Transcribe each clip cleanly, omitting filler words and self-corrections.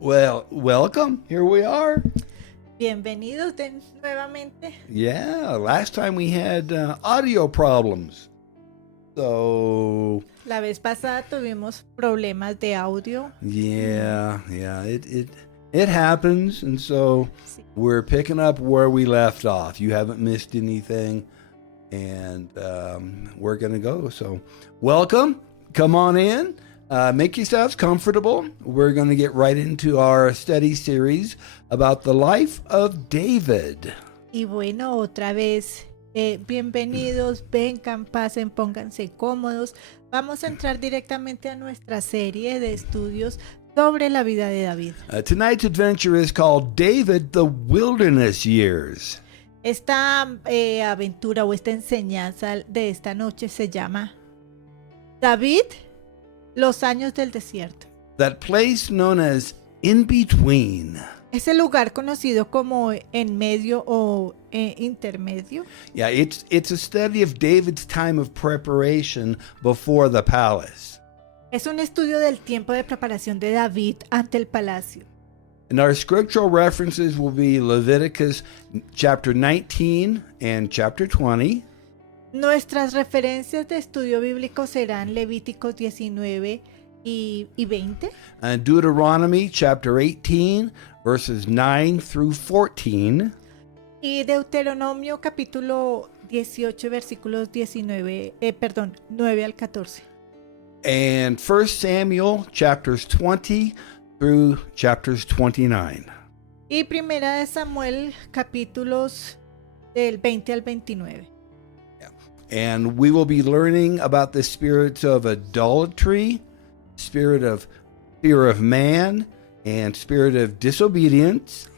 Well, welcome. Here we are. Bienvenidos nuevamente. Yeah, last time we had audio problems. So, La vez pasada tuvimos problemas de audio. yeah, it happens, and so Sí. we're picking up where we left off. You haven't missed anything, and we're going to go. So, welcome. Come on in. Make yourselves comfortable. We're going to get right into our study series about the life of David. Y bueno, otra vez, bienvenidos, vengan, pasen, pónganse cómodos. Vamos a entrar directamente a nuestra serie de estudios sobre la vida de David. Tonight's adventure is called David, the Wilderness Years. Esta aventura o esta enseñanza de esta noche se llama David, los años del desierto. That place known as In Between. Es el lugar conocido como en medio o intermedio. Yeah, it's a study of David's time of preparation before the palace. Es un estudio del tiempo de preparación de David ante el palacio. And our scriptural references will be Leviticus chapter 19 and chapter 20. Nuestras referencias de estudio bíblico serán Levíticos 19 y 20. And Deuteronomy chapter 18 verses 9 through 14. Y Deuteronomio capítulo 18 versículos 9 al 14. And 1 Samuel chapters 20 through chapters 29. Y primera de Samuel capítulos del 20 al 29. And we will be learning about the spirits of idolatry, spirit of fear of man, and spirit of disobedience.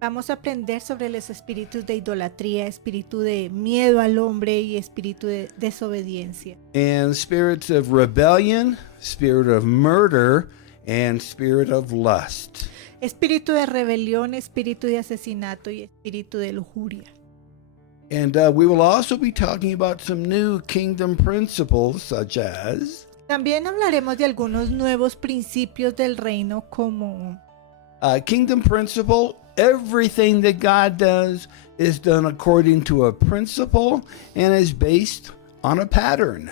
Vamos a aprender sobre los espíritus de idolatría, espíritu de miedo al hombre y espíritu de desobediencia. And spirits of rebellion, spirit of murder, and spirit of lust. Espíritu de rebelión, espíritu de asesinato y espíritu de lujuria. And we will also be talking about some new kingdom principles, such as También hablaremos de algunos nuevos principios del reino como kingdom principle. Everything that God does is done according to a principle and is based on a pattern.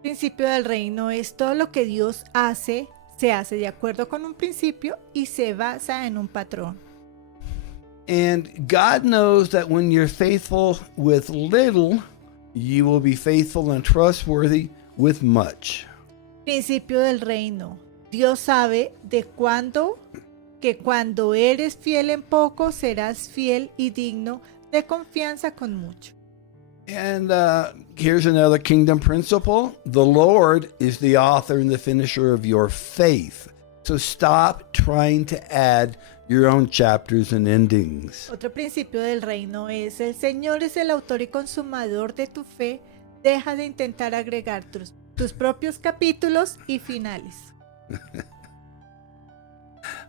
principio del reino es todo lo que Dios hace, se hace de acuerdo con un principio y se basa en un patrón. And God knows that when you're faithful with little, you will be faithful and trustworthy with much. Principio del reino. Dios sabe que cuando eres fiel en poco, serás fiel y digno de confianza con mucho. And here's another kingdom principle. The Lord is the author and the finisher of your faith. So stop trying to add your own chapters and endings. Otro principio del reino es: el Señor es el autor y consumador de tu fe. Deja de intentar agregar tus propios capítulos y finales.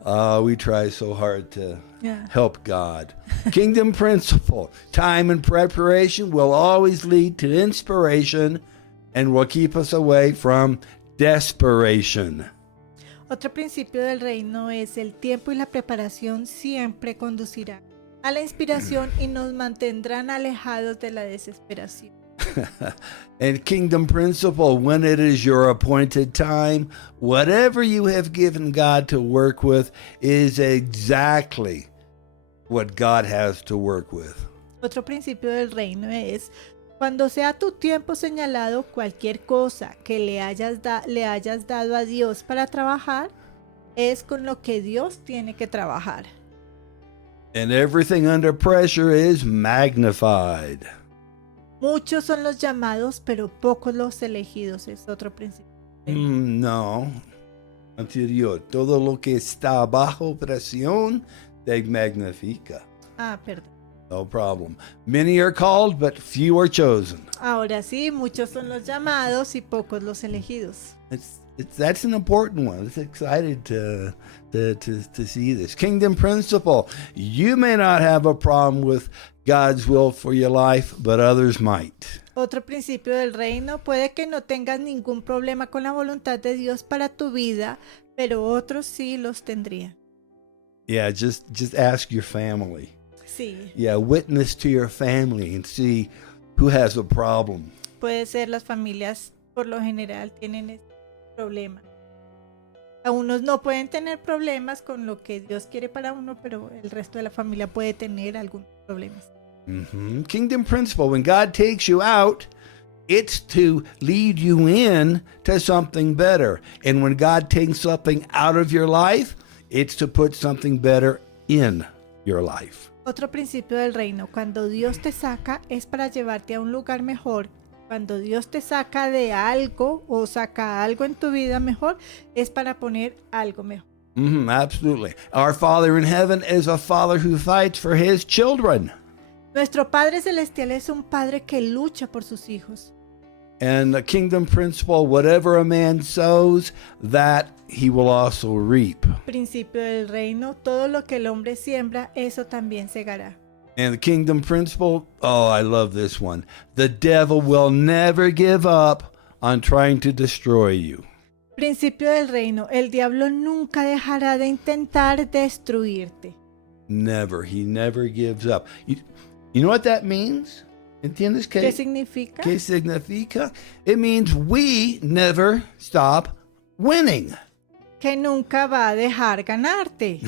We try so hard to Yeah. help God. Kingdom principle. Time and preparation will always lead to inspiration and will keep us away from desperation. Otro principio del reino es: el tiempo y la preparación siempre conducirán a la inspiración y nos mantendrán alejados de la desesperación. And kingdom principle, when it is your appointed time, whatever you have given God to work with is exactly what God has to work with. Otro principio del reino es: cuando sea tu tiempo señalado, cualquier cosa que le hayas dado a Dios para trabajar, es con lo que Dios tiene que trabajar. And everything under pressure is magnified. Muchos son los llamados, pero pocos los elegidos. Es otro principio. No. Anterior. Todo lo que está bajo presión te magnifica. Perdón. No problem. Many are called, but few are chosen. Ahora sí, muchos son los llamados y pocos los elegidos. That's an important one. It's excited to see this. Kingdom principle. You may not have a problem with God's will for your life, but others might. Otro principio del reino: puede que no tengas ningún problema con la voluntad de Dios para tu vida, pero otros sí los tendrían. Yeah, just ask your family. Sí, Yeah, witness to your family and see who has a problem. puede ser las familias por lo general tienen este problema. A unos no pueden tener problemas con lo que Dios quiere para uno, pero el resto de la familia puede tener algunos problemas. Kingdom principle, when God takes you out, it's to lead you in to something better. And when God takes something out of your life, it's to put something better in your life. Otro principio del reino, cuando Dios te saca es para llevarte a un lugar mejor. Cuando Dios te saca de algo o saca algo en tu vida mejor, es para poner algo mejor. Absolutely. Our Father in heaven is a father who fights for his children. Nuestro Padre Celestial es un Padre que lucha por sus hijos. And the kingdom principle, whatever a man sows, that he will also reap. Principio del reino, todo lo que el hombre siembra, eso también segará. And the kingdom principle, oh, I love this one. The devil will never give up on trying to destroy you. Principio del reino, el diablo nunca dejará de intentar destruirte. Never. He never gives up. You know what that means? ¿Entiendes ¿Qué significa? ¿Qué significa? It means we never stop winning. Que nunca va a dejar ganarte.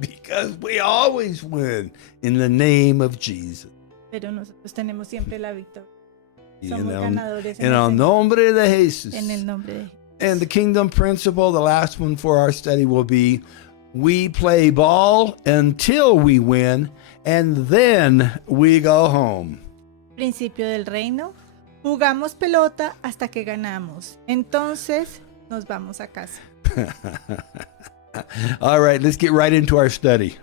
Because we always win in the name of Jesus. Pero nosotros tenemos siempre la victoria. En Somos el, ganadores en el nombre de Jesús. En el nombre de Jesús. And the kingdom principle, the last one for our study will be, we play ball until we win, and then we go home. Principio del reino. Jugamos pelota hasta que ganamos. Entonces nos vamos a casa. All right, let's get right into our study.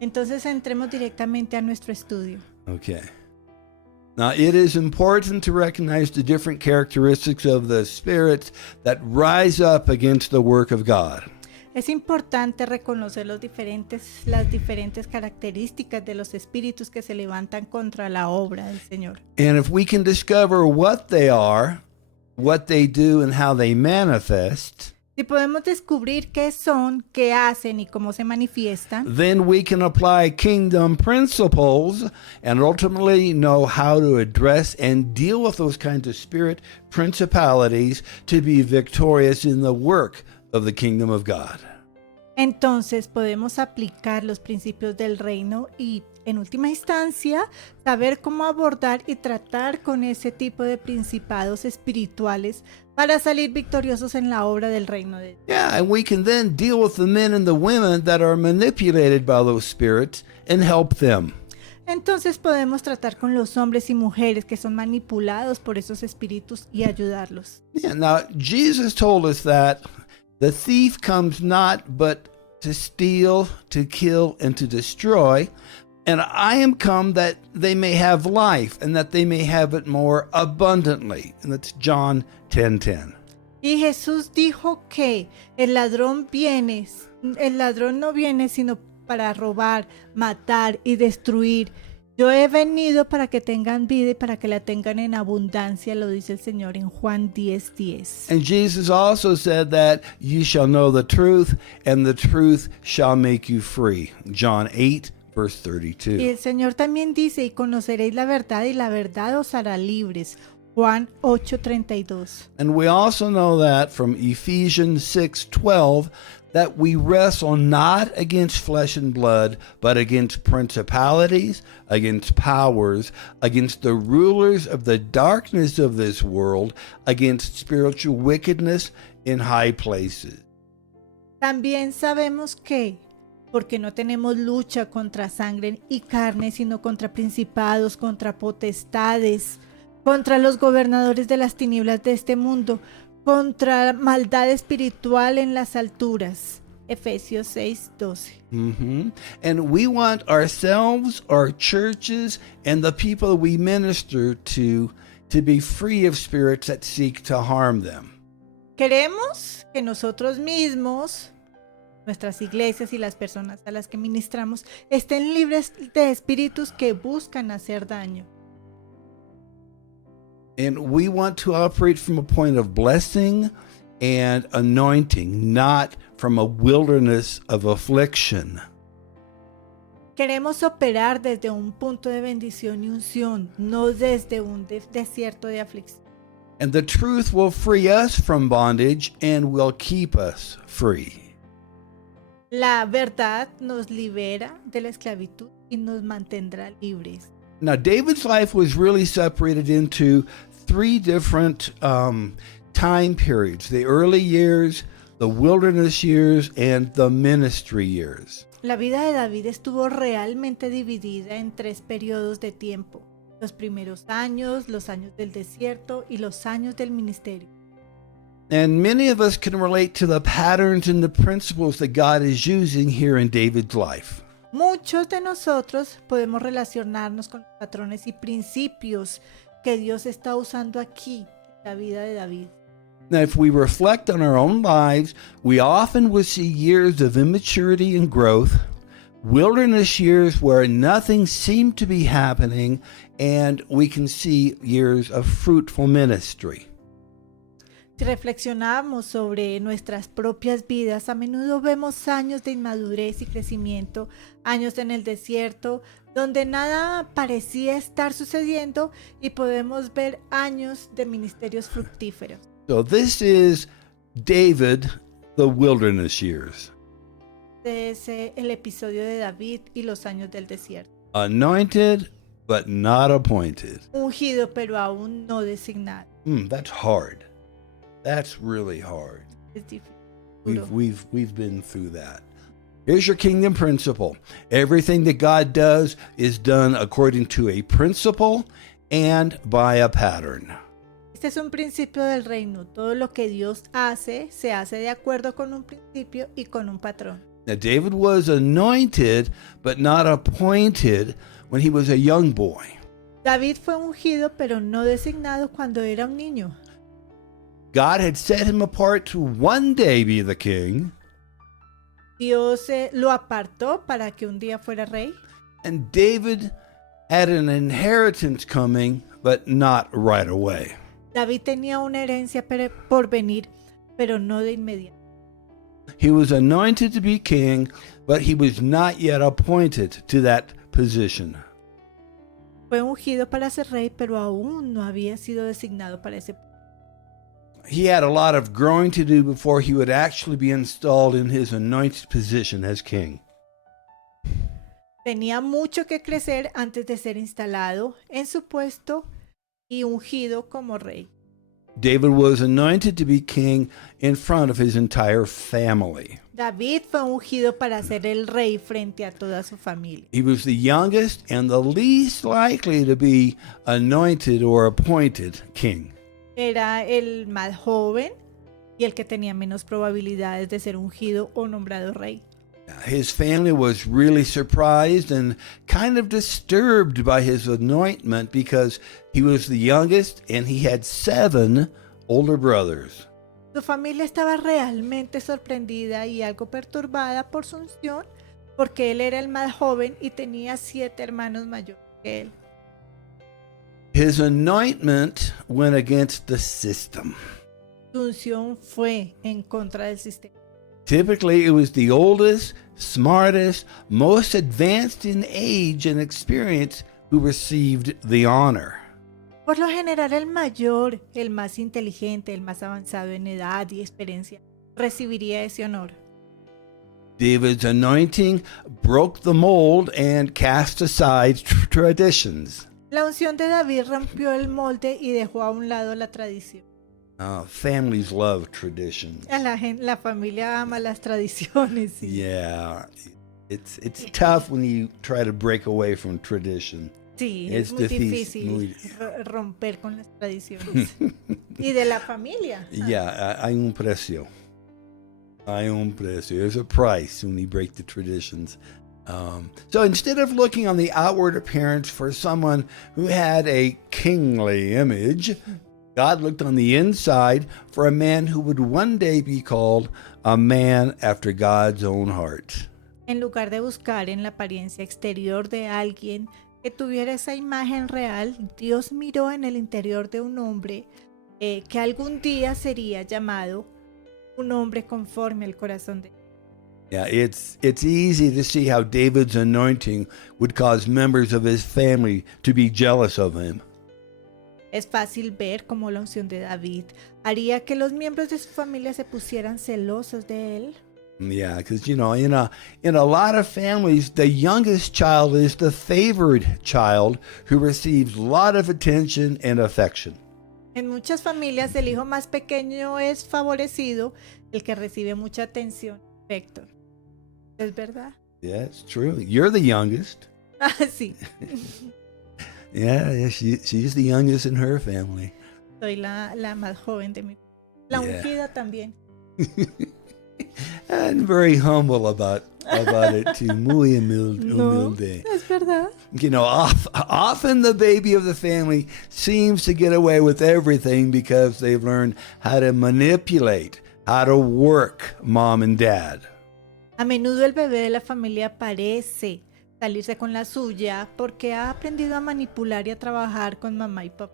Entonces entremos directamente a nuestro estudio. Okay. Now, it is important to recognize the different characteristics of the spirits that rise up against the work of God. Es importante reconocer las diferentes características de los espíritus que se levantan contra la obra del Señor. And if we can discover what they are, what they do, and how they manifest, Si podemos descubrir qué son, qué hacen y cómo se manifiestan, then we can apply kingdom principles and ultimately know how to address and deal with those kinds of spirit principalities to be victorious in the work of the kingdom of God. entonces podemos aplicar los principios del reino y, en última instancia, saber cómo abordar y tratar con ese tipo de principados espirituales para salir victoriosos en la obra del reino de Dios. Yeah, and we can then deal with the men and the women that are manipulated by those spirits and help them. Entonces podemos tratar con los hombres y mujeres que son manipulados por esos espíritus y ayudarlos. Yeah, now Jesus told us that the thief comes not but to steal, to kill, and to destroy. And I am come that they may have life, and that they may have it more abundantly. And that's John 10:10. Y Jesús dijo que el ladrón no viene sino para robar, matar y destruir. Yo he venido para que tengan vida y para que la tengan en abundancia, lo dice el Señor en Juan 10:10. And Jesus also said that you shall know the truth, and the truth shall make you free. John 8, verse Y 32. el Señor también dice, y conoceréis la verdad, y la verdad os hará libres. Juan 8:32. And we also know that from Ephesians 6:12 that we wrestle not against flesh and blood, but against principalities, against powers, against the rulers of the darkness of this world, against spiritual wickedness in high places. También sabemos que, porque no tenemos lucha contra sangre y carne, sino contra principados, contra potestades, contra los gobernadores de las tinieblas de este mundo, contra maldad espiritual en las alturas. Efesios 6:12. And we want ourselves, our churches, and the people we minister to be free of spirits that seek to harm them. Queremos que nosotros mismos, nuestras iglesias y las personas a las que ministramos, estén libres de espíritus que buscan hacer daño. And we want to operate from a point of blessing and anointing, not from a wilderness of affliction. Queremos operar desde un punto de bendición y unción, no desde un desierto de aflicción. And the truth will free us from bondage and will keep us free. La verdad nos libera de la esclavitud y nos mantendrá libres. Now, David's life was really separated into three different time periods: the early years, the wilderness years, and the ministry years. La vida de David estuvo realmente dividida en 3 periodos de tiempo: los primeros años, los años del desierto y los años del ministerio. And many of us can relate to the patterns and the principles that God is using here in David's life. Muchos de nosotros podemos relacionarnos con los patrones y principios que Dios está usando aquí en la vida de David. Now, if we reflect on our own lives, we often will see years of immaturity and growth, wilderness years where nothing seemed to be happening, and we can see years of fruitful ministry. Si reflexionamos sobre nuestras propias vidas, a menudo vemos años de inmadurez y crecimiento, años en el desierto, donde nada parecía estar sucediendo, y podemos ver años de ministerios fructíferos. So this is David, the wilderness years. Es el episodio de David y los años del desierto. Anointed, but not appointed. Ungido, pero aún no designado. That's hard. That's really hard. Es difícil. Duro. We've been through that. Here's your kingdom principle. Everything that God does is done according to a principle and by a pattern. Este es un principio del reino. Todo lo que Dios hace, se hace de acuerdo con un principio y con un patrón. Now, David was anointed, but not appointed when he was a young boy. David fue ungido, pero no designado cuando era un niño. God had set him apart to one day be the king, Dios lo apartó para que un día fuera rey. and David had an inheritance coming, but not right away. David tenía una herencia por venir, pero no de inmediato. He was anointed to be king, but he was not yet appointed to that position. Fue ungido para ser rey, pero aún no había sido designado para ese puesto. He had a lot of growing to do before he would actually be installed in his anointed position as king. Tenía mucho que crecer antes de ser instalado en su puesto y ungido como rey. David was anointed to be king in front of his entire family. David fue ungido para ser el rey frente a toda su familia. He was the youngest and the least likely to be anointed or appointed king. Era el más joven y el que tenía menos probabilidades de ser ungido o nombrado rey. His family was really surprised and kind of disturbed by his anointment because he was the youngest and he had 7 older brothers. Su familia estaba realmente sorprendida y algo perturbada por su unción, porque él era el más joven y tenía 7 hermanos mayores que él. His anointment went against the system. Su unción fue en contra del sistema. Typically, it was the oldest, smartest, most advanced in age and experience who received the honor. Por lo general, el mayor, el más inteligente, el más avanzado en edad y experiencia, recibiría ese honor. David's anointing broke the mold and cast aside traditions. La unción de David rompió el molde y dejó a un lado la tradición. Families love traditions. La familia ama las tradiciones. Sí. Yeah, it's tough when you try to break away from tradition. Sí, Es es muy difícil, difícil romper con las tradiciones. Y de la familia. Yeah, hay un precio. Hay un precio. There's a price when you break the traditions. So instead of looking on the outward appearance for someone who had a kingly image, God looked on the inside for a man who would one day be called a man after God's own heart. En lugar de buscar en la apariencia exterior de alguien que tuviera esa imagen real, Dios miró en el interior de un hombre que algún día sería llamado un hombre conforme al corazón de Dios. Yeah, it's easy to see how David's anointing would cause members of his family to be jealous of him. Es fácil ver cómo la unción de David haría que los miembros de su familia se pusieran celosos de él. Yeah, because in a lot of families, the youngest child is the favored child who receives a lot of attention and affection. En muchas familias el hijo más pequeño es favorecido, el que recibe mucha atención y afecto. ¿Es verdad? Yeah, it's true. You're the youngest. Ah, sí. Yeah, she's the youngest in her family. Soy la más joven de mi la Yeah. ungida también. And very humble about it too. Muy humilde. Es verdad. Often the baby of the family seems to get away with everything because they've learned how to manipulate, how to work mom and dad. A menudo el bebé de la familia parece salirse con la suya porque ha aprendido a manipular y a trabajar con mamá y papá.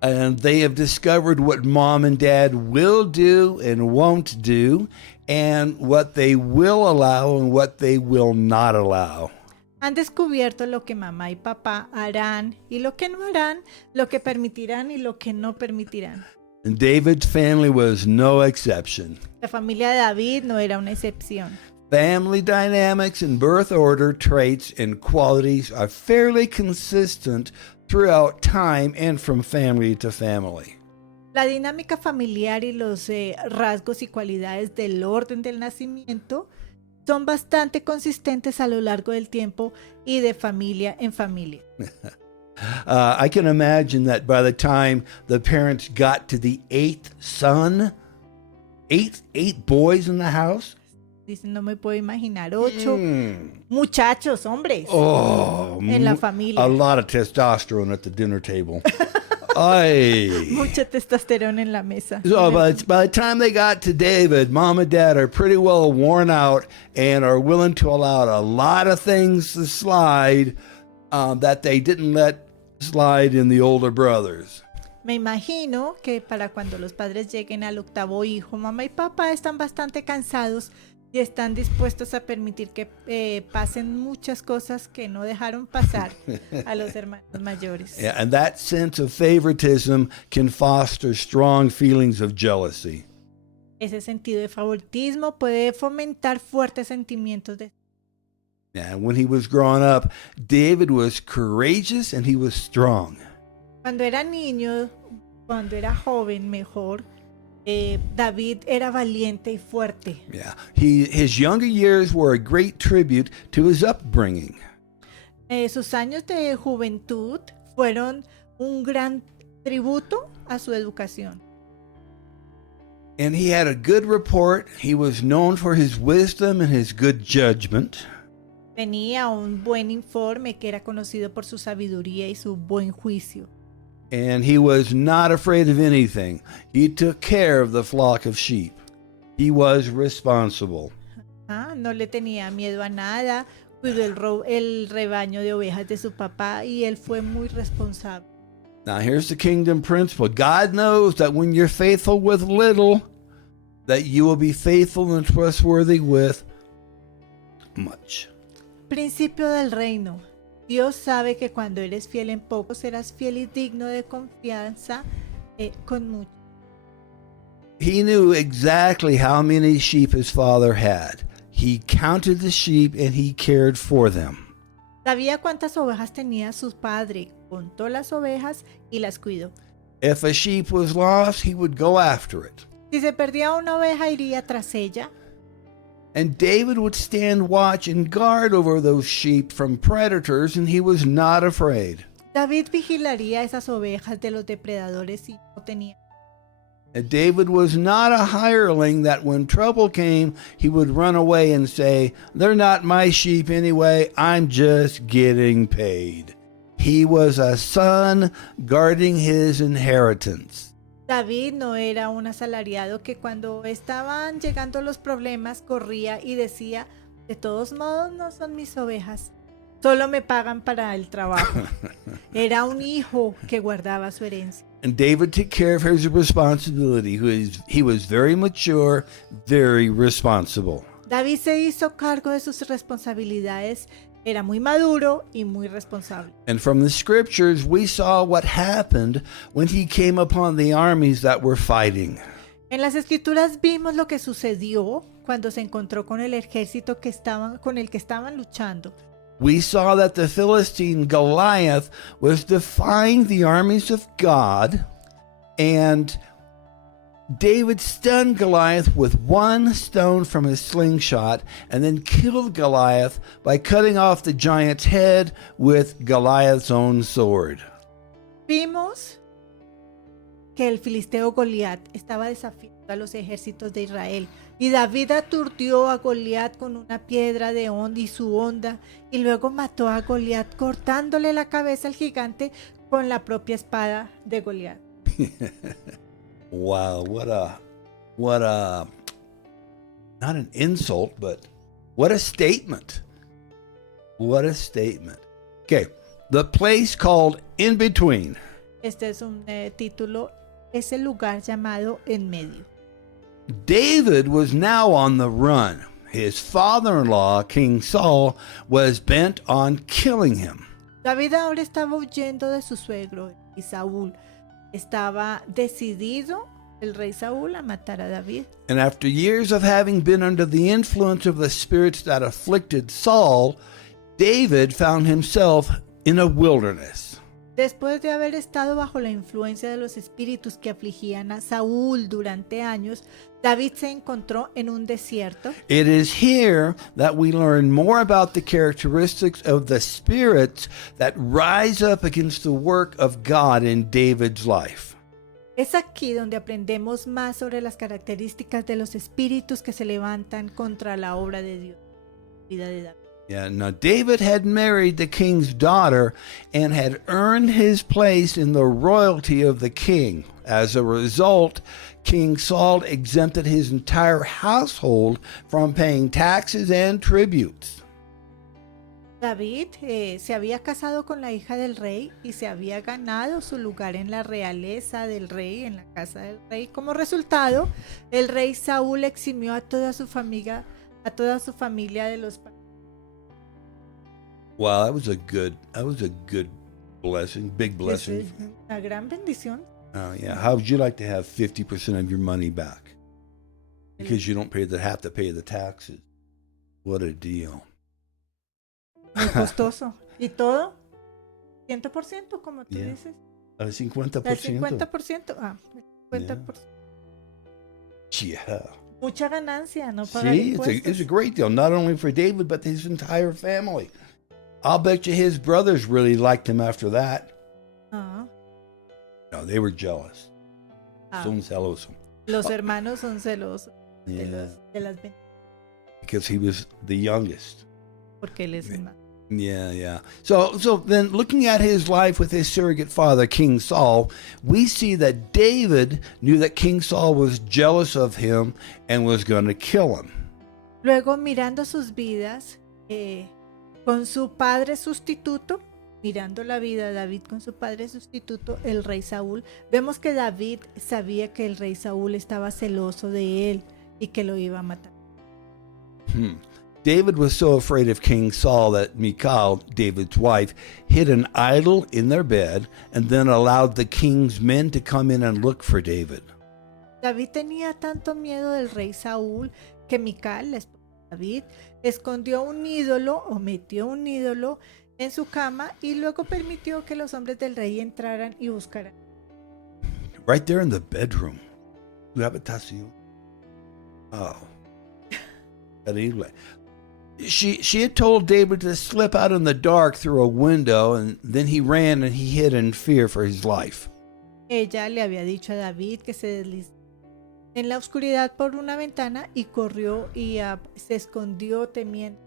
And they have discovered what mom and dad will do and won't do, and what they will allow and what they will not allow. Han descubierto lo que mamá y papá harán y lo que no harán, lo que permitirán y lo que no permitirán. And David's family was no exception. La familia de David no era una excepción. Family dynamics and birth order traits and qualities are fairly consistent throughout time and from family to family. La dinámica familiar y los rasgos y cualidades del orden del nacimiento son bastante consistentes a lo largo del tiempo y de familia en familia. I can imagine that by the time the parents got to the eighth son, eight boys in the house. Dicen, no me puedo imaginar 8 muchachos, hombres, Oh, en la familia. a lot of testosterone at the dinner table. Ay. Mucha testosterona en la mesa. So by the time they got to David, mom and dad are pretty well worn out and are willing to allow a lot of things to slide that they didn't let slide in the older brothers. Me imagino que para cuando los padres lleguen al octavo hijo, mamá y papá están bastante cansados y están dispuestos a permitir que pasen muchas cosas que no dejaron pasar a los hermanos mayores. Yeah, and that sense of favoritism can foster strong feelings of jealousy. Ese sentido de favoritismo puede fomentar fuertes sentimientos de... And when he was growing up, David was courageous and he was strong. Cuando era niño, cuando era joven, mejor, David era valiente y fuerte. Yeah, his younger years were a great tribute to his upbringing. Sus años de juventud fueron un gran tributo a su educación. And he had a good report. He was known for his wisdom and his good judgment. Tenía un buen informe que era conocido por su sabiduría y su buen juicio. And he was not afraid of anything. He took care of the flock of sheep. He was responsible. No le tenía miedo a nada, cuidó el rebaño de ovejas de su papá y él fue muy responsable. Now here's the kingdom principle. God knows that when you're faithful with little, that you will be faithful and trustworthy with much. Principio del reino. Dios sabe que cuando eres fiel en poco, serás fiel y digno de confianza con mucho. He knew exactly how many sheep his father had. He counted the sheep and he cared for them. Sabía cuántas ovejas tenía su padre, contó las ovejas y las cuidó. If a sheep was lost, he would go after it. Si se perdía una oveja, iría tras ella. And David would stand watch and guard over those sheep from predators, and he was not afraid. David vigilaría esas ovejas de los depredadores y no tenía. And David was not a hireling that when trouble came, he would run away and say, "They're not my sheep anyway, I'm just getting paid." He was a son guarding his inheritance. David no era un asalariado que cuando estaban llegando los problemas corría y decía, de todos modos no son mis ovejas, solo me pagan para el trabajo. Era un hijo que guardaba su herencia. And David took care of his responsibility. He was very mature, very responsible. David se hizo cargo de sus responsabilidades, era muy maduro y muy responsable. And from the scriptures, we saw what happened when he came upon the armies that were fighting. En las escrituras vimos lo que sucedió cuando se encontró con el ejército con el que estaban luchando. We saw that the Philistine Goliath was defying the armies of God, and David stunned Goliath with one stone from his slingshot and then killed Goliath by cutting off the giant's head with Goliath's own sword. Vimos que el filisteo Goliat estaba desafiando a los ejércitos de Israel y David aturdió a Goliat con una piedra de onda y su honda y luego mató a Goliat cortándole la cabeza al gigante con la propia espada de Goliat. Wow, what a not an insult, but what a statement. What a statement. Okay, the place called In Between. Este es un título, es el lugar llamado En Medio. David was now on the run. His father-in-law, King Saul, was bent on killing him. David ahora estaba huyendo de su suegro y Saúl. Estaba decidido el rey Saúl a matar a David. And after years of having been under the influence of the spirits that afflicted Saul, David found himself in a wilderness. Después de haber estado bajo la influencia de los espíritus que afligían a Saúl durante años, David se encontró en un desierto. It is here that we learn more about the characteristics of the spirits that rise up against the work of God in David's life. Es aquí donde aprendemos más sobre las características de los espíritus que se levantan contra la obra de Dios. Vida de David. Yeah, now David had married the king's daughter and had earned his place in the royalty of the king. As a result, King Saul exempted his entire household from paying taxes and tributes. David se había casado con la hija del rey y se había ganado su lugar en la realeza del rey, en la casa del rey. Como resultado, el rey Saúl eximió a toda su familia de los Wow, that was a good blessing, big blessing. Es una gran bendición. Oh yeah. How would you like to have 50% of your money back? Because you don't have to pay the taxes. What a deal. Muy costoso. ¿Y todo? 100%, como tú Yeah. dices. El 50%. El 50%. El 50%. Yeah. Mucha ganancia, no pagar See, impuestos. it's a great deal, not only for David, but his entire family. I'll bet you his brothers really liked him after that. Ah, No, they were jealous. ah. Son celosos. Los hermanos son celosos Yeah. de las bendiciones Because he was the youngest. porque él es más. Yeah. So then looking at his life with his surrogate father, King Saul, we see that David knew that King Saul was jealous of him and was going to kill him. Luego, mirando sus vidas con su padre sustituto, mirando la vida de David con su padre sustituto, el rey Saúl, vemos que David sabía que el rey Saúl estaba celoso de él y que lo iba a matar. David was so afraid of King Saul that Michal, David's wife, hid an idol in their bed and then allowed the king's men to come in and look for David. David tenía tanto miedo del rey Saúl que Mical, la esposa de David, escondió un ídolo o metió un ídolo en su cama y luego permitió que los hombres del rey entraran y buscaran. Right there in the bedroom. Tu habitación. Oh. Terrible. She had told David to slip out in the dark through a window, and then he ran and he hid in fear for his life. Ella le había dicho a David que se deslizó en la oscuridad por una ventana y corrió y se escondió temiendo.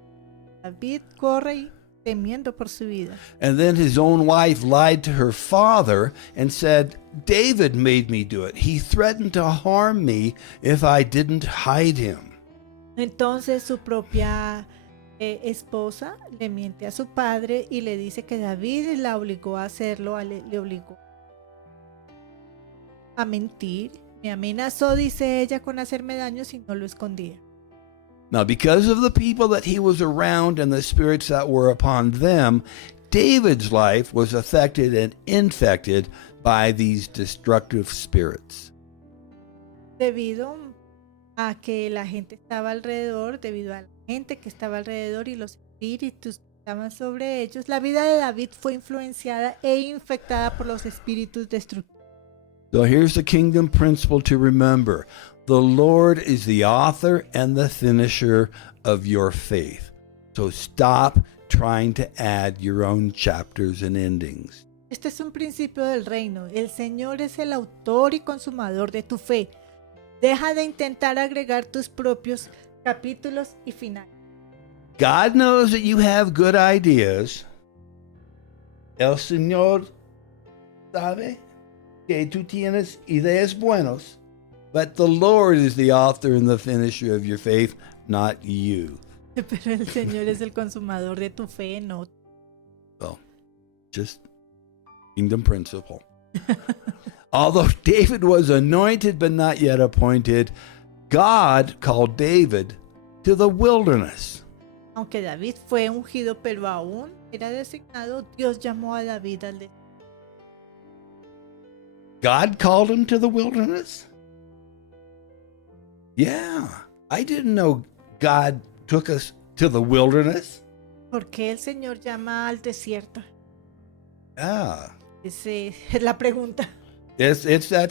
David corre y temiendo por su vida. And then his own wife lied to her father and said, David made me do it. He threatened to harm me if I didn't hide him. Entonces su propia esposa le miente a su padre y le dice que David la obligó a hacerlo, le obligó. a mentir. Me amenazó, dice ella, con hacerme daño si no lo escondía. Now, because of the people that he was around and the spirits that were upon them, David's life was affected and infected by these destructive spirits. Debido a que la gente estaba alrededor, debido a la gente que estaba alrededor y los espíritus que estaban sobre ellos, la vida de David fue influenciada e infectada por los espíritus destructivos. So here's the kingdom principle to remember. The Lord is the author and the finisher of your faith. So stop trying to add your own chapters and endings. Este es un principio del reino. El Señor es el autor y consumador de tu fe. Deja de intentar agregar tus propios capítulos y finales. God knows that you have good ideas. El Señor sabe que tú tienes ideas buenas, but the Lord is the author and the finisher of your faith, not you. Pero el Señor es el consumador de tu fe, no. Well, just kingdom principle. Although David was anointed but not yet appointed, God called David to the wilderness. Aunque David fue ungido, pero aún era designado, Dios llamó a David al desierto. God called him to the wilderness? Yeah, I didn't know God took us to the wilderness. ¿Por qué el Señor llama al desierto? Ah, Esa es la pregunta. that's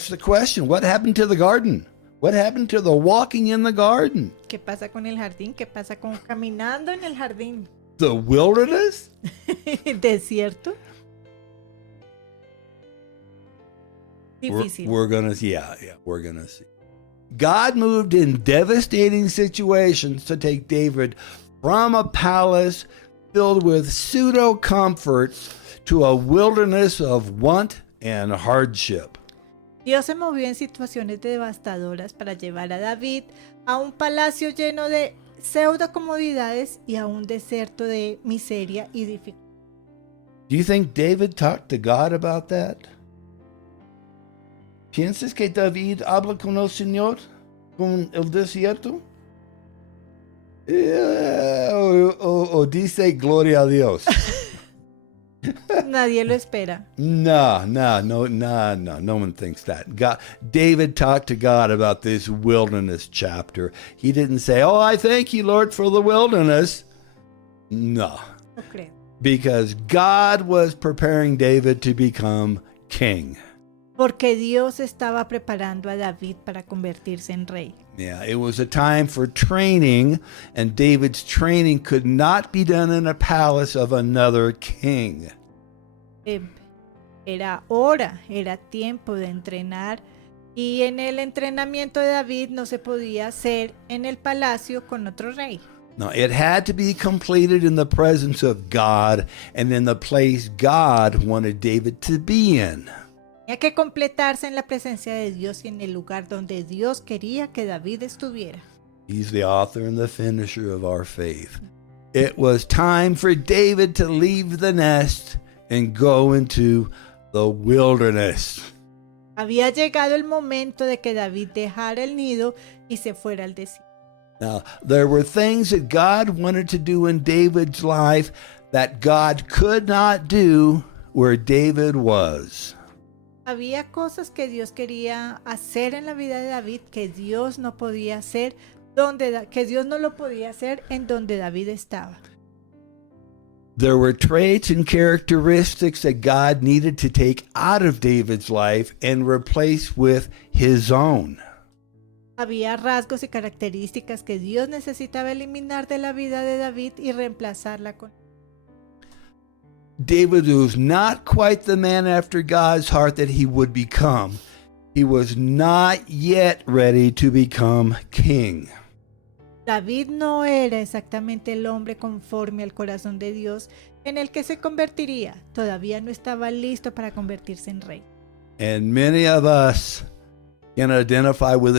the question. What happened to the garden? What happened to the walking in the garden? ¿Qué pasa con el jardín? ¿Qué pasa con caminando en el jardín? The wilderness? ¿Desierto? Difícil. We're gonna see. God moved in devastating situations to take David from a palace filled with pseudo comforts to a wilderness of want and hardship. Dios se movió en situaciones devastadoras para llevar a David a un palacio lleno de pseudo comodidades y a un desierto de miseria y dificultad. Do you think David talked to God about that? ¿Piensas que David habla con el Señor con el desierto? O dice gloria a Dios. Nadie lo espera. No one thinks that. David talked to God about this wilderness chapter. He didn't say, "Oh, I thank you, Lord, for the wilderness." No, No creo. because God was preparing David to become king. Porque Dios estaba preparando a David para convertirse en rey. Yeah, it was a time for training, and David's training could not be done in a palace of another king. Era hora, era tiempo de entrenar, y en el entrenamiento de David no se podía hacer en el palacio con otro rey. No, it had to be completed in the presence of God and in the place God wanted David to be in. Tenía que completarse en la presencia de Dios y en el lugar donde Dios quería que David estuviera. He's the author and the finisher of our faith. It was time for David to leave the nest and go into the wilderness. Había llegado el momento de que David dejara el nido y se fuera al desierto. Now, there were things that God wanted to do in David's life that God could not do where David was. Había cosas que Dios quería hacer en la vida de David que Dios no podía hacer, que Dios no lo podía hacer en donde David estaba. There were traits and characteristics that God needed to take out of David's life and replace with his own. Había rasgos y características que Dios necesitaba eliminar de la vida de David y reemplazarla con. David was not quite the man after God's heart that he would become. He was not yet ready to become king. David no era exactamente el hombre conforme al corazón de Dios en el que se convertiría. Todavía no estaba listo para convertirse en rey. And many of us can identify with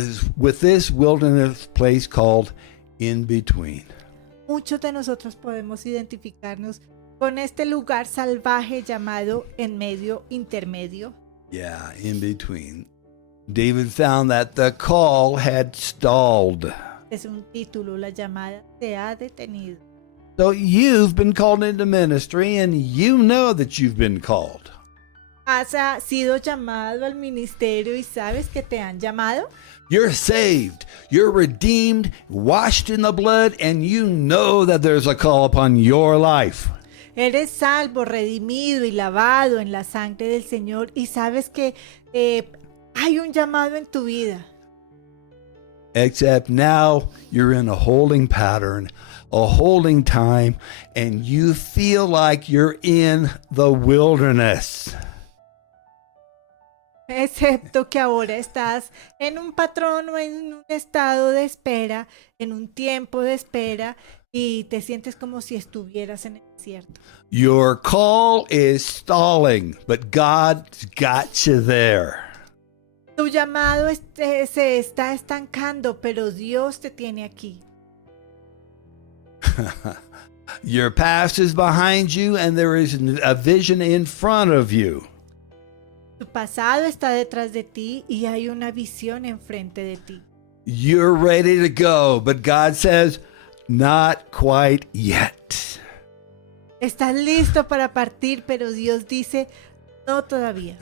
this wilderness place called in between. Muchos de nosotros podemos identificarnos con este lugar salvaje llamado en medio intermedio. Yeah, in between. David found that the call had stalled. Es un título, la llamada se ha detenido. So you've been called into ministry and you know that you've been called. ¿Has sido llamado al ministerio y sabes que te han llamado? You're saved, you're redeemed, washed in the blood, and you know that there's a call upon your life. Eres salvo, redimido y lavado en la sangre del Señor y sabes que hay un llamado en tu vida. Except now you're in a holding pattern, a holding time, and you feel like you're in the wilderness. Excepto que ahora estás en un patrón o en un estado de espera, en un tiempo de espera y te sientes como si estuvieras en el desierto. Your call is stalling, but God's got you there. Tu llamado se está estancando, pero Dios te tiene aquí. Your past is behind you and there is a vision in front of you. Tu pasado está detrás de ti y hay una visión enfrente de ti. You're ready to go, but God says, not quite yet. Estás listo para partir, pero Dios dice, no todavía.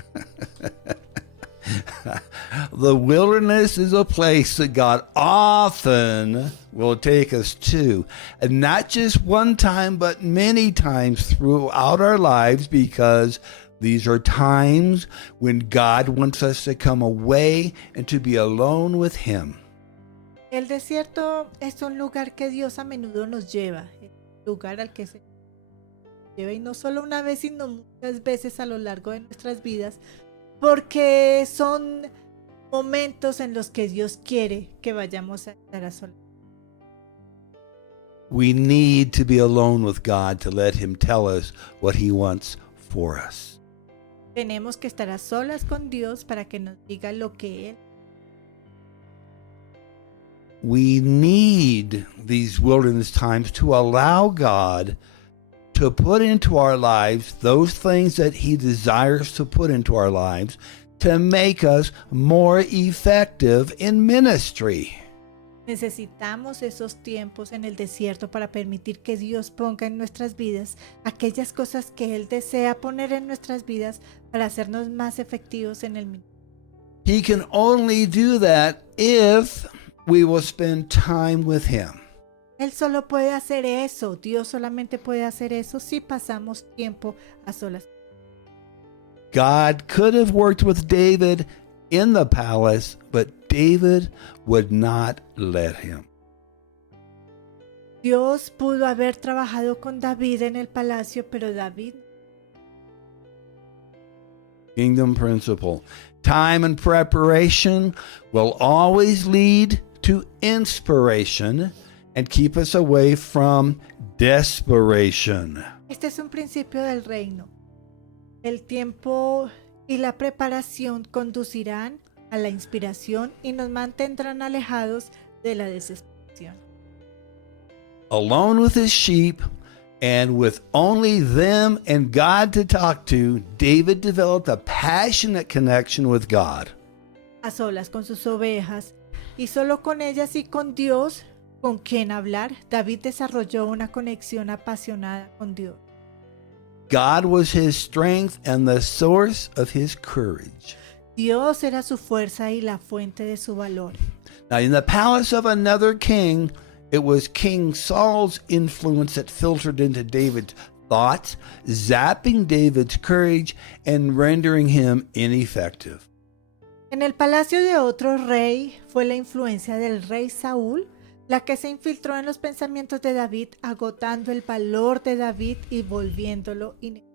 The wilderness is a place that God often will take us to. And not just one time, but many times throughout our lives, because these are times when God wants us to come away and to be alone with Him. El desierto es un lugar que Dios a menudo nos lleva. Es un lugar al que se lleva y no solo una vez, sino muchas veces a lo largo de nuestras vidas. Porque son momentos en los que Dios quiere que vayamos a estar a solas. We need to be alone with God to let Him tell us what He wants for us. Tenemos que estar a solas con Dios para que nos diga lo que Él. We need these wilderness times to allow God to put into our lives those things that He desires to put into our lives to make us more effective in ministry. Necesitamos esos tiempos en el desierto para permitir que Dios ponga en nuestras vidas aquellas cosas que Él desea poner en nuestras vidas para hacernos más efectivos en el ministerio. He can only do that if we will spend time with Him. Él solo puede hacer eso, Dios solamente puede hacer eso si pasamos tiempo a solas. God could have worked with David in the palace, but David would not let him. Dios pudo haber trabajado con David en el palacio, pero David. Kingdom principle. Time and preparation will always lead to inspiration and keep us away from desperation. Este es un principio del reino. El tiempo y la preparación conducirán a la inspiración y nos mantendrán alejados de la desesperación. Alone with his sheep and with only them and God to talk to, David developed a passionate connection with God. A solas con sus ovejas y solo con ellas y con Dios, con quien hablar, David desarrolló una conexión apasionada con Dios. God was his strength and the source of his courage. Dios era su fuerza y la fuente de su valor. Now, in the palace of another king, it was King Saul's influence that filtered into David's thoughts, zapping David's courage and rendering him ineffective. En el palacio de otro rey fue la influencia del rey Saúl la que se infiltró en los pensamientos de David, agotando el valor de David y volviéndolo inefectivo.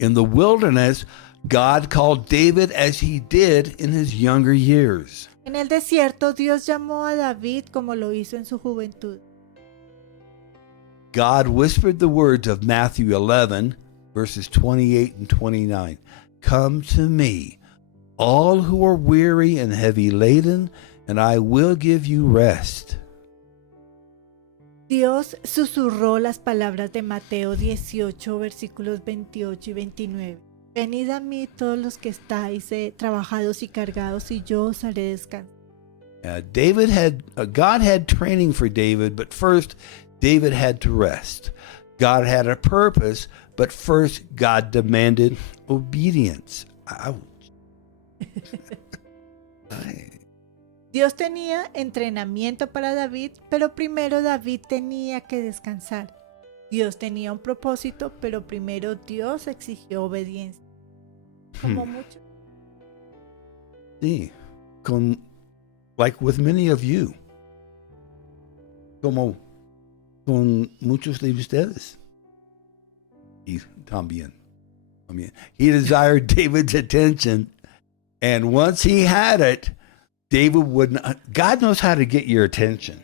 In the wilderness, God called David as he did in his younger years. En el desierto, Dios llamó a David como lo hizo en su juventud. God whispered the words of Matthew 11, verses 28 and 29. Come to me, all who are weary and heavy laden, and I will give you rest. Dios susurró las palabras de Mateo 18, versículos 28 y 29. Venid a mí todos los que estáis trabajados y cargados, y yo os haré descansar. God had training for David, but first David had to rest. God had a purpose, but first God demanded obedience. Ouch. Dios tenía entrenamiento para David, pero primero David tenía que descansar. Dios tenía un propósito, pero primero Dios exigió obediencia. Como mucho. Sí, like with many of you. Como con muchos de ustedes. Y también. He desired David's attention, and once he had it, David would not. God knows how to get your attention.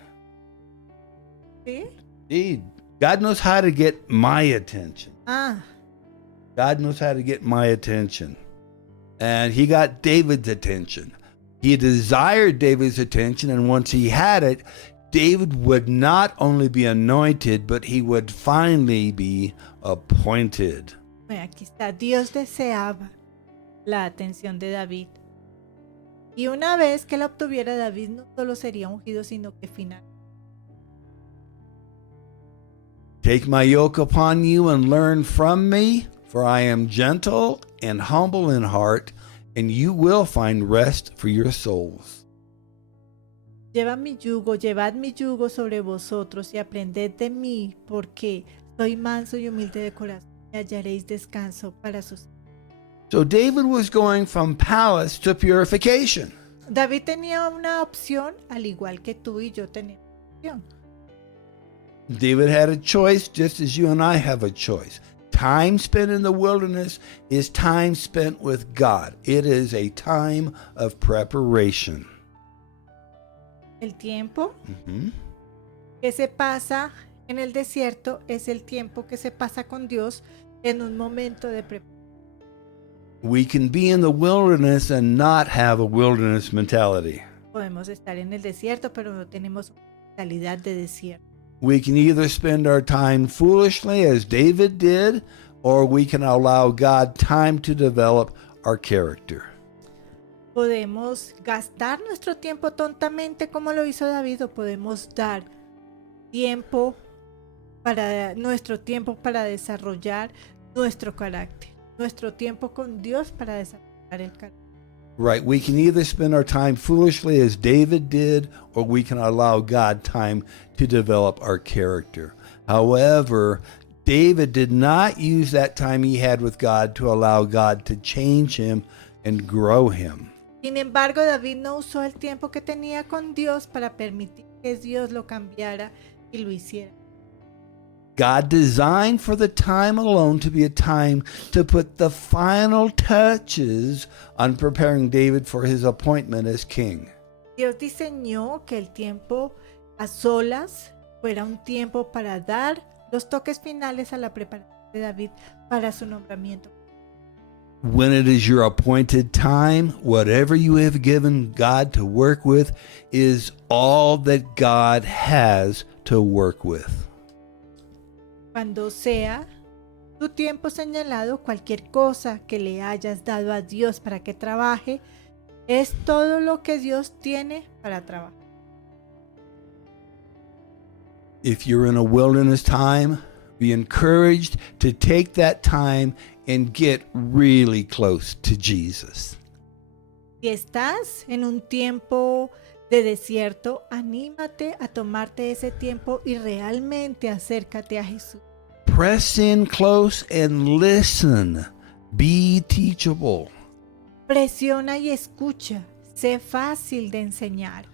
¿Sí? Indeed. God knows how to get my attention. Ah, God knows how to get my attention. And he got David's attention. He desired David's attention, and once he had it, David would not only be anointed, but he would finally be appointed. bueno, aquí está. Dios deseaba la atención de David. Y una vez que la obtuviera, David no solo sería ungido, sino que finalmente. Take my yoke upon you and learn from me, for I am gentle and humble in heart, and you will find rest for your souls. Llevad mi yugo sobre vosotros y aprended de mí, porque soy manso y humilde de corazón, y hallaréis descanso para sus. So David was going from palace to purification. David tenía una opción, al igual que tú y yo tenemos una opción. David had a choice just as you and I have a choice. Time spent in the wilderness is time spent with God. It is a time of preparation. El tiempo Mhm. que se pasa en el desierto es el tiempo que se pasa con Dios en un momento de preparación. We can be in the wilderness and not have a wilderness mentality. Podemos estar en el desierto, pero no tenemos una mentalidad de desierto. We can either spend our time foolishly, as David did, or we can allow God time to develop our character. Podemos gastar nuestro tiempo tontamente como lo hizo David, o podemos dar nuestro tiempo para desarrollar nuestro carácter, nuestro tiempo con Dios para desarrollar el carácter. Right, we can either spend our time foolishly as David did, or we can allow God time to develop our character. However, David did not use that time he had with God to allow God to change him and grow him. Sin embargo, David no usó el tiempo que tenía con Dios para permitir que Dios lo cambiara y lo hiciera. God designed for the time alone to be a time to put the final touches on preparing David for his appointment as king. Dios diseñó que el tiempo a solas fuera un tiempo para dar los toques finales a la preparación de David para su nombramiento. When it is your appointed time, whatever you have given God to work with is all that God has to work with. Cuando sea tu tiempo señalado, cualquier cosa que le hayas dado a Dios para que trabaje, es todo lo que Dios tiene para trabajar. If you're in a wilderness time, be encouraged to take that time and get really close to Jesus. Si estás en un tiempo de desierto, anímate a tomarte ese tiempo y realmente acércate a Jesús. Press in close and listen. Be teachable. Presiona y escucha. Sé fácil de enseñar.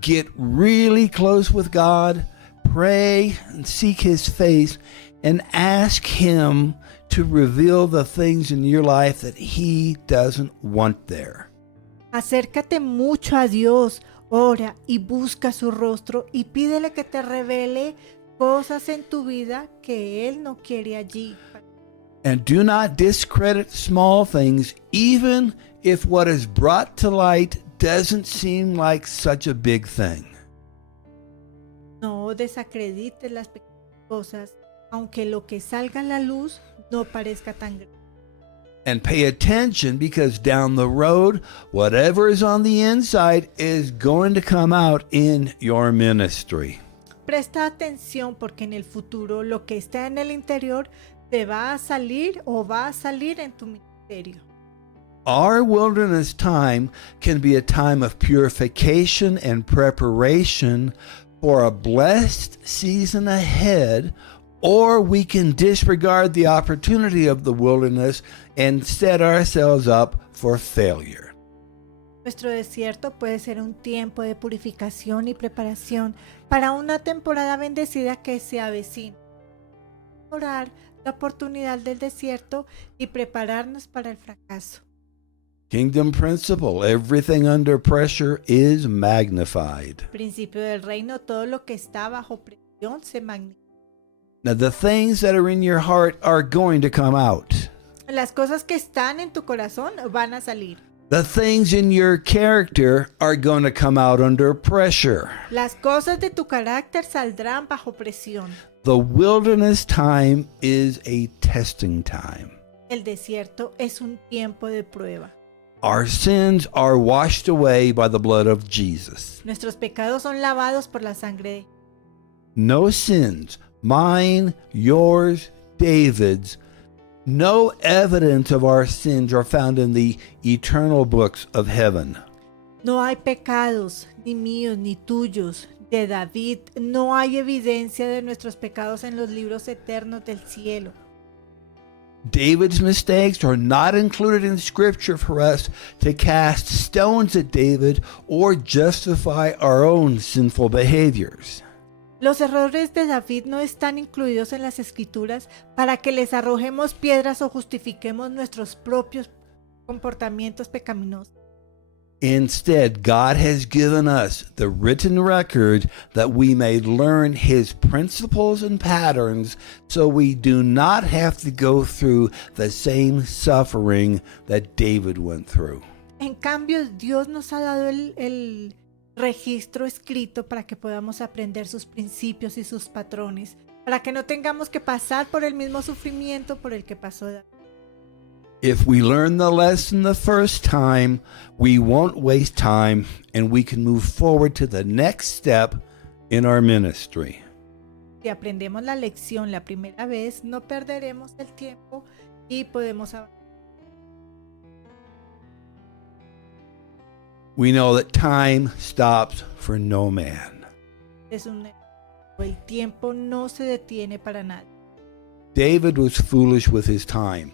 Get really close with God. Pray and seek His face and ask Him to reveal the things in your life that He doesn't want there. Acércate mucho a Dios. Ora y busca su rostro y pídele que te revele cosas en tu vida que Él no quiere allí. And do not discredit small things, even if what is brought to light doesn't seem like such a big thing. No desacredites las pequeñas cosas, aunque lo que salga a la luz no parezca tan grande. And pay attention, because down the road, whatever is on the inside is going to come out in your ministry. Presta atención porque en el futuro lo que está en el interior te va a salir o va a salir en tu ministerio. Our wilderness time can be a time of purification and preparation for a blessed season ahead, or we can disregard the opportunity of the wilderness and set ourselves up for failure. Nuestro desierto puede ser un tiempo de purificación y preparación para una temporada bendecida que se avecina. Orar la oportunidad del desierto y prepararnos para el fracaso. Kingdom principle, everything under pressure is magnified. Principio del reino, todo lo que está bajo presión se magnifica. Now, the things that are in your heart are going to come out. Las cosas que están en tu corazón van a salir. The things in your character are going to come out under pressure. Las cosas de tu carácter saldrán bajo presión. The wilderness time is a testing time. El desierto es un tiempo de prueba. Our sins are washed away by the blood of Jesus. Nuestros pecados son lavados por la sangre de No sins, mine, yours, David's, no evidence of our sins are found in the eternal books of heaven. No hay pecados, ni míos, ni tuyos. De David, no hay evidencia de nuestros pecados en los libros eternos del cielo. David's mistakes are not included in Scripture for us to cast stones at David or justify our own sinful behaviors. Los errores de David no están incluidos en las escrituras para que les arrojemos piedras o justifiquemos nuestros propios comportamientos pecaminosos. Instead, God has given us the written record that we may learn His principles and patterns so we do not have to go through the same suffering that David went through. En cambio, Dios nos ha dado el registro escrito para que podamos aprender sus principios y sus patrones, para que no tengamos que pasar por el mismo sufrimiento por el que pasó David. If we learn the lesson the first time, we won't waste time and we can move forward to the next step in our ministry. Si aprendemos la lección la primera vez, no perderemos el tiempo y podemos avanzar. We know that time stops for no man. El tiempo no se detiene para nadie. David was foolish with his time.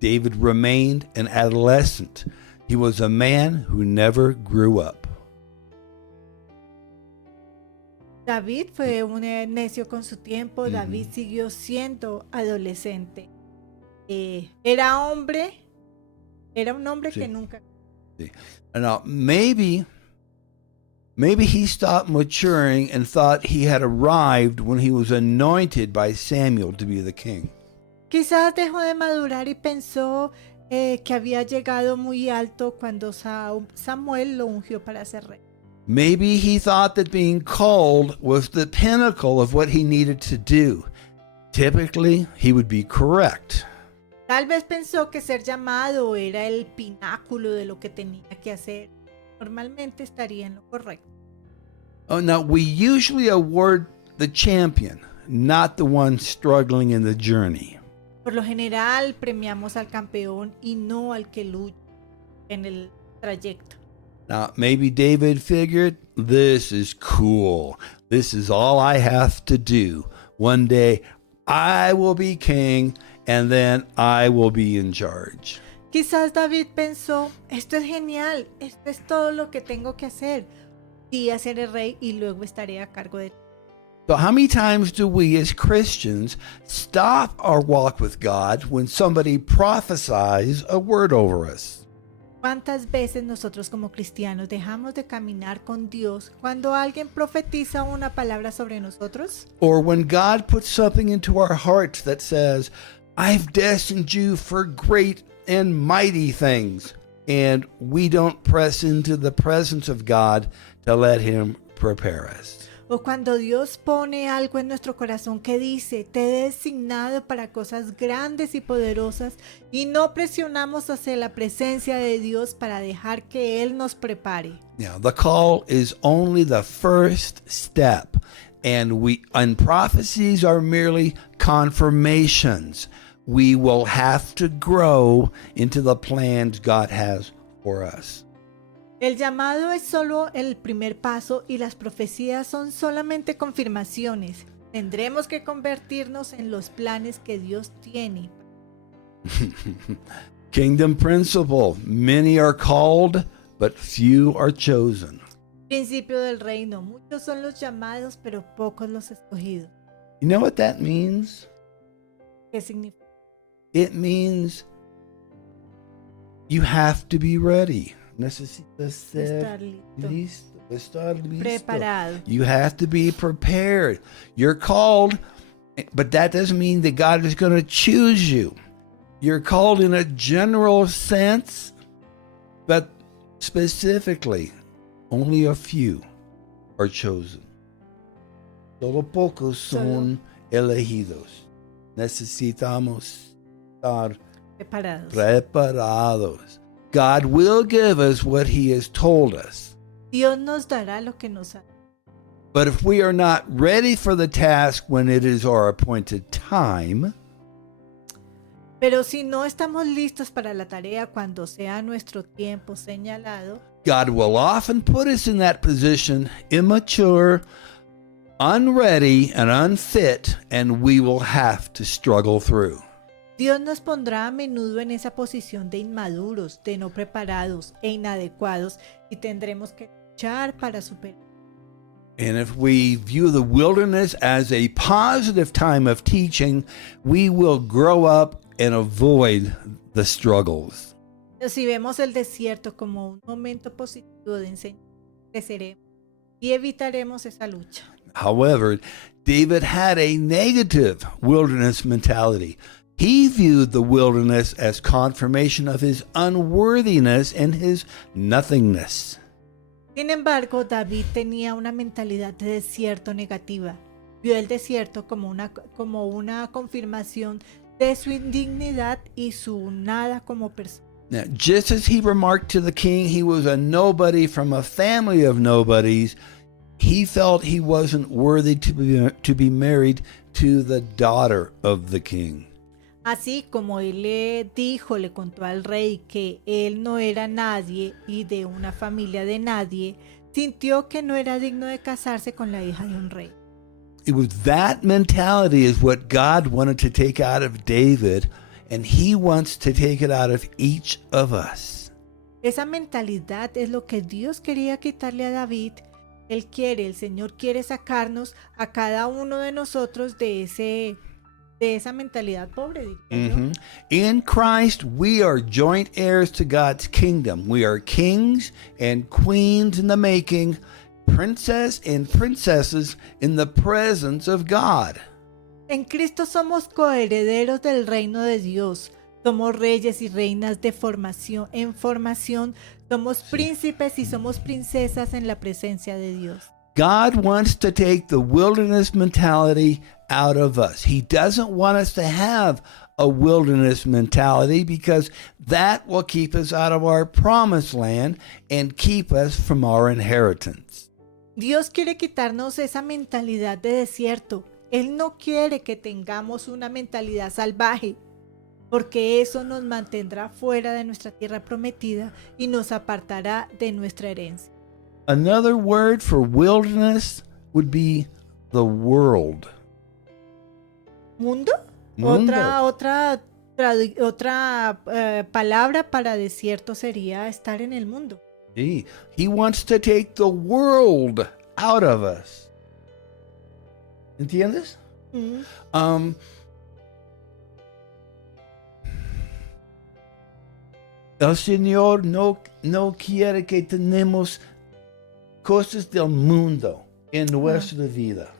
David remained an adolescent. He was a man who never grew up. David fue un necio con su tiempo. David siguió siendo adolescente. Era un hombre Sí. que nunca. Now, maybe he stopped maturing and thought he had arrived when he was anointed by Samuel to be the king. Quizás dejó de madurar y pensó que había llegado muy alto cuando Samuel lo ungió para ser rey. Maybe he thought that being called was the pinnacle of what he needed to do. Typically, he would be correct. Tal vez pensó que ser llamado era el pináculo de lo que tenía que hacer. Normalmente estaría en lo correcto. Oh, now, we usually award the champion, not the one struggling in the journey. Por lo general premiamos al campeón y no al que lucha en el trayecto. Now, maybe David figured, this is cool. This is all I have to do. One day, I will be king, and then I will be in charge. Quizás David pensó, esto es genial, esto es todo lo que tengo que hacer. Día seré rey y luego estaré a cargo de. So how many times do we as Christians stop our walk with God when somebody prophesies a word over us? ¿Cuántas veces nosotros como cristianos dejamos de caminar con Dios cuando alguien profetiza una palabra sobre nosotros? Or when God puts something into our hearts that says, I've destined you for great and mighty things, and we don't press into the presence of God to let Him prepare us. O cuando Dios pone algo en nuestro corazón que dice, te he designado para cosas grandes y poderosas y no presionamos hacia la presencia de Dios para dejar que Él nos prepare. Now, the call is only the first step, and prophecies are merely confirmations. We will have to grow into the plans God has for us. El llamado es solo el primer paso y las profecías son solamente confirmaciones. Tendremos que convertirnos en los planes que Dios tiene. Kingdom principle. Many are called, but few are chosen. Principio del reino. Muchos son los llamados, pero pocos los escogidos. You know what that means? ¿Qué significa? It means you have to be ready. Necesitas ser Estar listo. listo. Estar listo. Preparado. You have to be prepared. You're called, but that doesn't mean that God is going to choose you. You're called in a general sense, but specifically, only a few are chosen. Solo pocos son elegidos. Necesitamos estar Preparados. preparados. God will give us what He has told us. Dios nos dará lo que nos ha. But if we are not ready for the task when it is our appointed time, Pero si no estamos listos para la tarea cuando sea nuestro tiempo señalado, God will often put us in that position, immature, unready, and unfit, and we will have to struggle through. Dios nos pondrá a menudo en esa posición de inmaduros, de no preparados e inadecuados y tendremos que luchar para superar. And if we view the wilderness as a positive time of teaching, we will grow up and avoid the struggles. Pero si vemos el desierto como un momento positivo de enseñanza, creceremos y evitaremos esa lucha. However, David had a negative wilderness mentality. He viewed the wilderness as confirmation of his unworthiness and his nothingness. Sin embargo, David tenía una mentalidad de desierto negativa. Vio el desierto como una confirmación de su indignidad y su nada como persona. Now, just as he remarked to the king he was a nobody from a family of nobodies, he felt he wasn't worthy to be married to the daughter of the king. Así como él le contó al rey que él no era nadie y de una familia de nadie, sintió que no era digno de casarse con la hija de un rey. It was that mentality is what God wanted to take out of David, and He wants to take it out of each of us. Esa mentalidad es lo que Dios quería quitarle a David. El Señor quiere sacarnos a cada uno de nosotros de esa mentalidad pobre. Mm-hmm. In Christ, we are joint heirs to God's kingdom. We are kings and queens in the making, princes and princesses in the presence of God. En Cristo somos coherederos del reino de Dios. Somos reyes y reinas en formación. Somos príncipes y somos princesas en la presencia de Dios. God wants to take the wilderness mentality out of us. He doesn't want us to have a wilderness mentality because that will keep us out of our promised land and keep us from our inheritance. Dios quiere quitarnos esa mentalidad de desierto. Él no quiere que tengamos una mentalidad salvaje, porque eso nos mantendrá fuera de nuestra tierra prometida y nos apartará de nuestra herencia. Another word for wilderness would be the world. ¿Mundo? Mundo. Otra palabra para desierto sería estar en el mundo. He wants to take the world out of us. ¿Entiendes? Mm. El Señor no quiere que tenemos cosas del mundo en nuestra vida.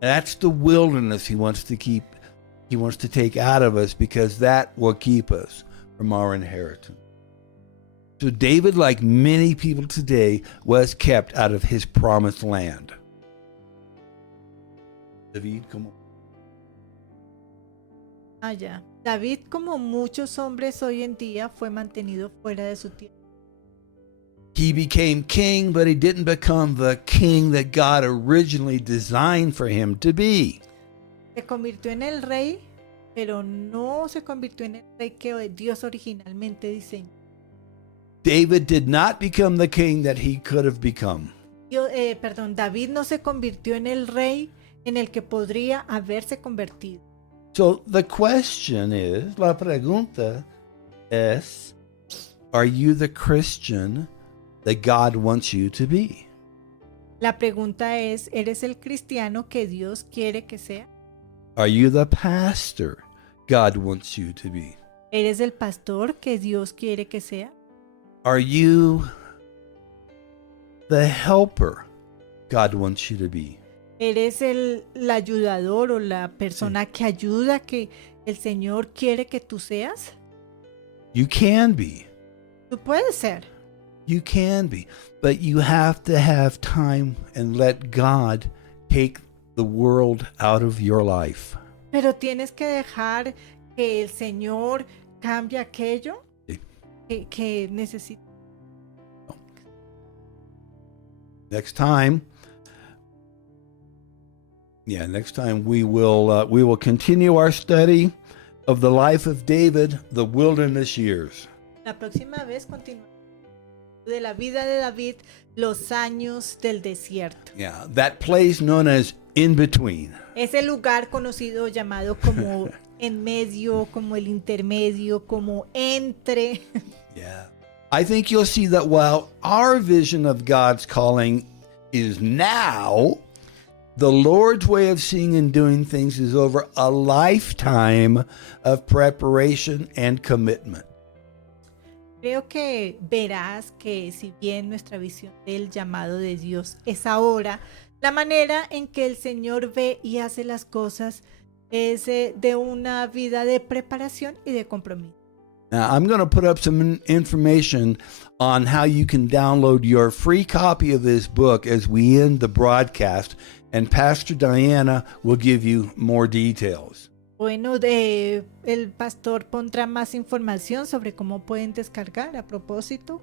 That's the wilderness He wants to take out of us because that will keep us from our inheritance. So David, like many people today, was kept out of his promised land. David, come on. Ya. David, como muchos hombres hoy en día, fue mantenido fuera de su tiempo. He became king, but he didn't become the king that God originally designed for him to be. Se convirtió en el rey, pero no se convirtió en el rey que Dios originalmente diseñó. David did not become the king that he could have become. David no se convirtió en el rey en el que podría haberse convertido. So the question is, la pregunta es, are you the Christian that God wants you to be? La pregunta es, ¿eres el cristiano que Dios quiere que sea? Are you the pastor God wants you to be? ¿Eres el pastor que Dios quiere que sea? Are you the helper God wants you to be? ¿Eres el ayudador o la persona que ayuda que el Señor quiere que tú seas? You can be. Tú puedes ser. You can be. But you have to have time and let God take the world out of your life. Pero tienes que dejar que el Señor cambie aquello Sí. que necesita. Next time we will continue our study of the life of David, the wilderness years. La próxima vez continuamos de la vida de David, los años del desierto. Yeah, that place known as in between. Ese lugar conocido llamado como en medio, como el intermedio, como entre. Yeah. I think you'll see that while our vision of God's calling is now, the Lord's way of seeing and doing things is over a lifetime of preparation and commitment. Creo que verás que si bien nuestra visión del llamado de Dios es ahora, la manera en que el Señor ve y hace las cosas es de una vida de preparación y de compromiso. Now, I'm going to put up some information on how you can download your free copy of this book as we end the broadcast, and Pastor Diana will give you more details. Bueno, el pastor pondrá más información sobre cómo pueden descargar, a propósito,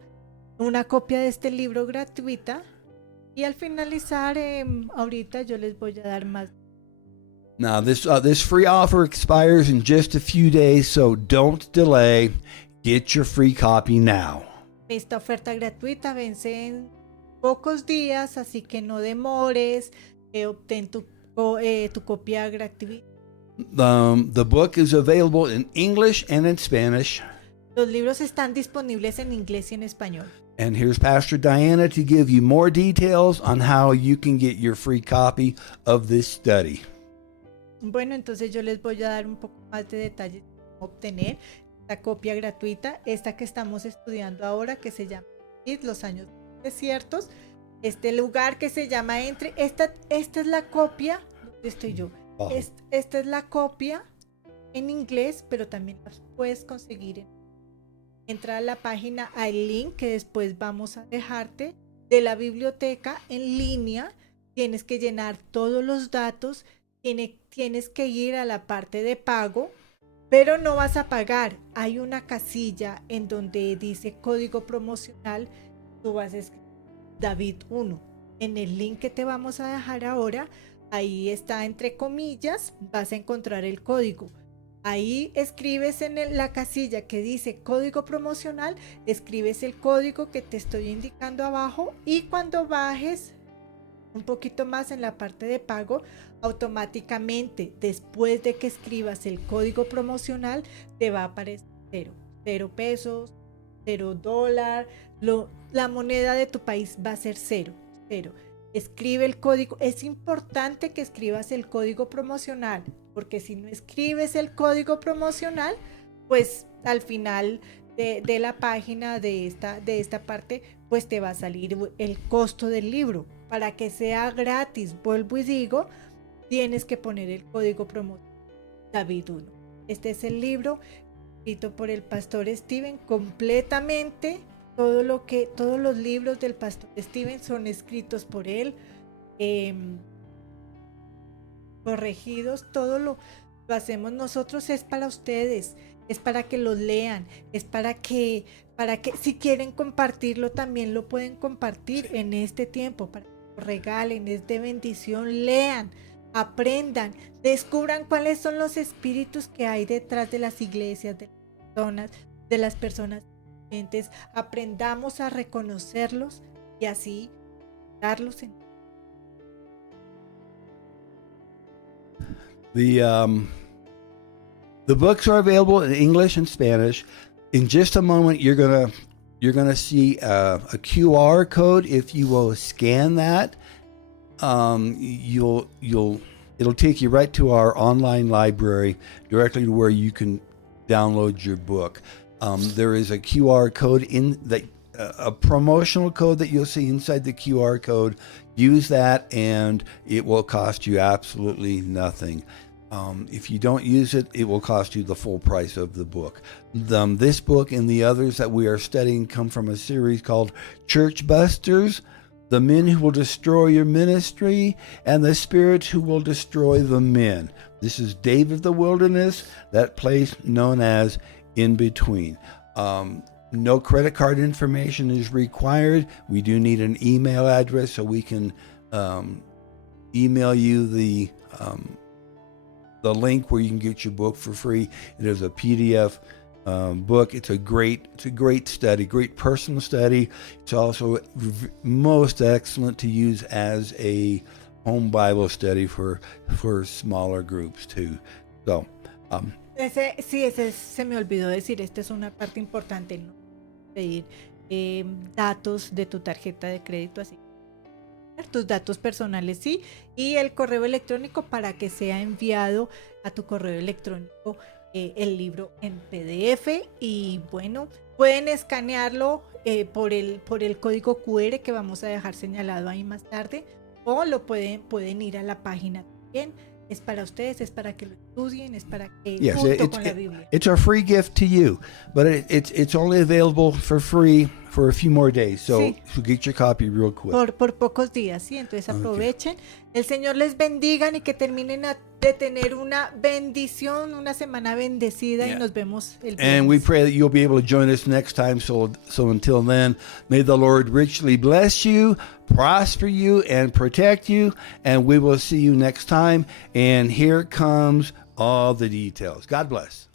una copia de este libro gratuita. Y al finalizar, ahorita yo les voy a dar más. Now, this free offer expires in just a few days, so don't delay. Get your free copy now. Esta oferta gratuita vence en pocos días, así que no demores. Obtén tu copia gratuita. The book is available in English and in Spanish. Los libros están disponibles en inglés y en español. And here's Pastor Diana to give you more details on how you can get your free copy of this study. Bueno, entonces yo les voy a dar un poco más de detalles de cómo obtener esta copia gratuita, esta que estamos estudiando ahora, que se llama Los años desiertos. Este lugar que se llama Entre. Esta es la copia. ¿Dónde estoy yo? Oh. Esta es la copia en inglés, pero también la puedes conseguir. Entra a la página, al link que después vamos a dejarte de la biblioteca en línea. Tienes que llenar todos los datos. Tienes que ir a la parte de pago, pero no vas a pagar. Hay una casilla en donde dice código promocional. Tú vas a escribir David 1. En el link que te vamos a dejar ahora, ahí está entre comillas, vas a encontrar el código. Ahí escribes en la casilla que dice código promocional, escribes el código que te estoy indicando abajo, y cuando bajes un poquito más en la parte de pago, automáticamente después de que escribas el código promocional te va a aparecer 0 pesos, $0, la moneda de tu país va a ser 0. Escribe el código. Es importante que escribas el código promocional, porque si no escribes el código promocional, pues al final de la página de esta parte, pues te va a salir el costo del libro. Para que sea gratis, vuelvo y digo, tienes que poner el código promocional David 1. Este es el libro escrito por el pastor Steven, completamente todos los libros del pastor Steven son escritos por él, corregidos, todo lo hacemos nosotros, es para ustedes, es para que los lean, es para que si quieren compartirlo también lo pueden compartir en este tiempo, para que lo regalen, es de bendición. Lean, aprendan, descubran cuáles son los espíritus que hay detrás de las iglesias, de las personas creyentes. Aprendamos a reconocerlos y así darlos en The books are available in English and Spanish. In just a moment, you're gonna see a QR code. If you will scan that, it'll take you right to our online library, directly to where you can download your book. There is a QR code a promotional code that you'll see inside the QR code. Use that, and it will cost you absolutely nothing. If you don't use it, it will cost you the full price of the book. This book and the others that we are studying come from a series called Church Busters, The Men Who Will Destroy Your Ministry, and the Spirits Who Will Destroy the Men. This is David of the Wilderness, that place known as In Between. No credit card information is required. We do need an email address so we can email you the link where you can get your book for free. It is a PDF book. It's a great study, great personal study. It's also most excellent to use as a home Bible study for smaller groups too. So, ese se me olvidó decir, esta es una parte importante, ¿no? Pedir datos de tu tarjeta de crédito, así tus datos personales, sí, y el correo electrónico para que sea enviado a tu correo electrónico el libro en PDF. Y bueno, pueden escanearlo por el código QR que vamos a dejar señalado ahí más tarde, o lo pueden ir a la página también. Es para ustedes, es para que lo estudien, es para que junto con la Biblia. It's a free gift to you, but it's only available for free for a few more days. So, Sí. so get your copy real quick. Por pocos días, sí, entonces aprovechen. El Señor les bendiga y que terminen de tener una bendición, una semana bendecida, y nos vemos el viernes. And we pray that you'll be able to join us next time. So until then, may the Lord richly bless you, prosper you, and protect you. And we will see you next time. And here comes all the details. God bless.